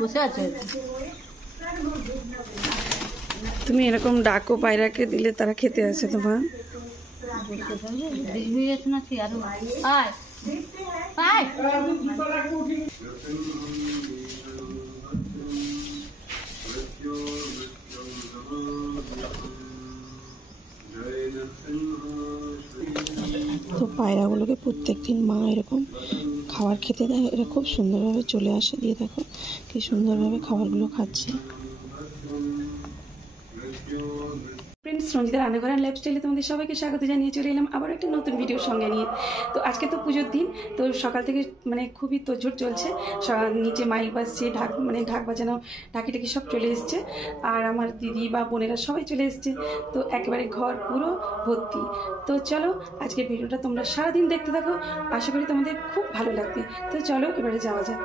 বসে আছে। তুমি এরকম ডাকো পায়রাকে, দিলে তারা খেতে আসে তোমার। তো পায়রাগুলোকে প্রত্যেকদিন মা এরকম খাবার খেতে দেয়, এরা খুব সুন্দরভাবে চলে আসে, দিয়ে দেখো কি সুন্দরভাবে খাবারগুলো খাচ্ছে। ফ্রেন্ডস, রঞ্জিতা রান্নাঘর অ্যান্ড লাইফস্টাইলে তোমাদের সবাইকে স্বাগত জানিয়ে চলে এলাম আবার একটা নতুন ভিডিওর সঙ্গে নিয়ে। তো আজকে তো পুজোর দিন, তো সকাল থেকে মানে খুবই তোড়জোড় চলছে। নিচে মাইক বাজছে, ঢাক বাজানো, ঢাকি সব চলে এসছে, আর আমার দিদি বা বোনেরা সবাই চলে এসছে। তো একেবারে ঘর পুরো ভর্তি। তো চলো আজকের ভিডিওটা তোমরা সারাদিন দেখতে থাকো, আশা করি তোমাদের খুব ভালো লাগবে। তো চলো এবারে যাওয়া যাক।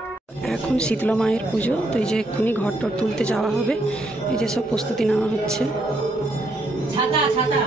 এখন শীতলা মায়ের পুজো, তো এই যে এক্ষুনি ঘর টর তুলতে যাওয়া হবে, এই যে সব প্রস্তুতি নেওয়া হচ্ছে। ছাতা ছাতা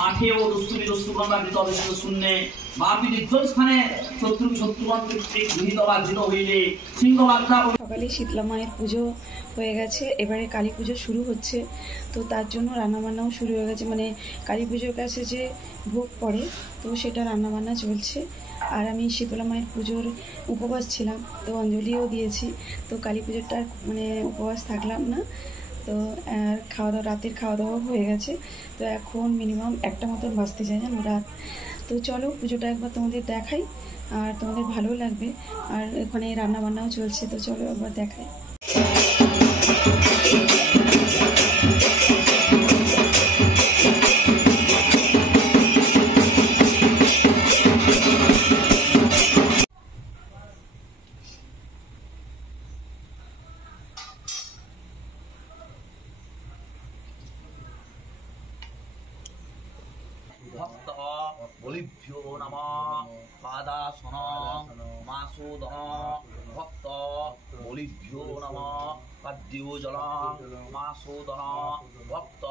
মাঠেও দুষ্টুমি দুষ্টুকর্মাকৃত অবস্থিত শূন্যে মাপি নির্জন স্থানে শত্রু শত্রুমন্ত্রী গৃহীত বা ধৃত হইলে সিংহবার্তা। সকালে শীতলা মায়ের পুজো হয়ে গেছে, এবারে কালী পুজো শুরু হচ্ছে। তো তার জন্য রান্নাবান্নাও শুরু হয়ে গেছে, মানে কালী পুজোর কাছে যে ভোগ পড়ে, তো সেটা রান্নাবান্না চলছে। আর আমি শীতলা মায়ের পুজোর উপবাস ছিলাম, তো অঞ্জলিও দিয়েছি। তো কালী পুজোরটা মানে উপবাস থাকলাম না। তো রাতের খাওয়া দাওয়া হয়ে গেছে। তো এখন মিনিমাম 1টা মতন বাজতে যায় জানো রাত। তো চলো পুজোটা একবার তোমাদের দেখাই, আর তোমাদের ভালো লাগবে। আর এখানে রান্না বান্নাও চলছে, তো চলো একবার দেখাই। ভক্ত বলিভ্যো নমঃ পাদাসন মাসোদন ভক্ত বলিভ্যো নমঃ পাদ্যো জল মাসোদন ভক্ত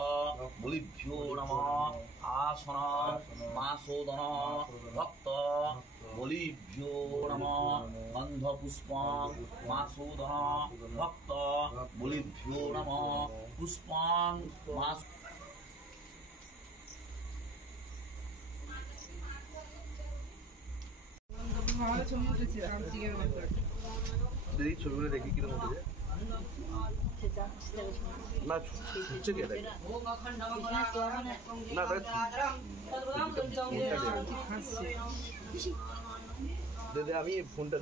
বলিভ্যো নমঃ আসন মাসোদন ভক্ত বলিভ্যো নমঃ গন্ধপুষ্প মাসোদন ভক্ত বলিভ্যো নমঃ পুষ্পং মাস। দিদি ছবিগুলো দেখি কিরকম হচ্ছে না হচ্ছে কি না দাদা আমি ফোনটা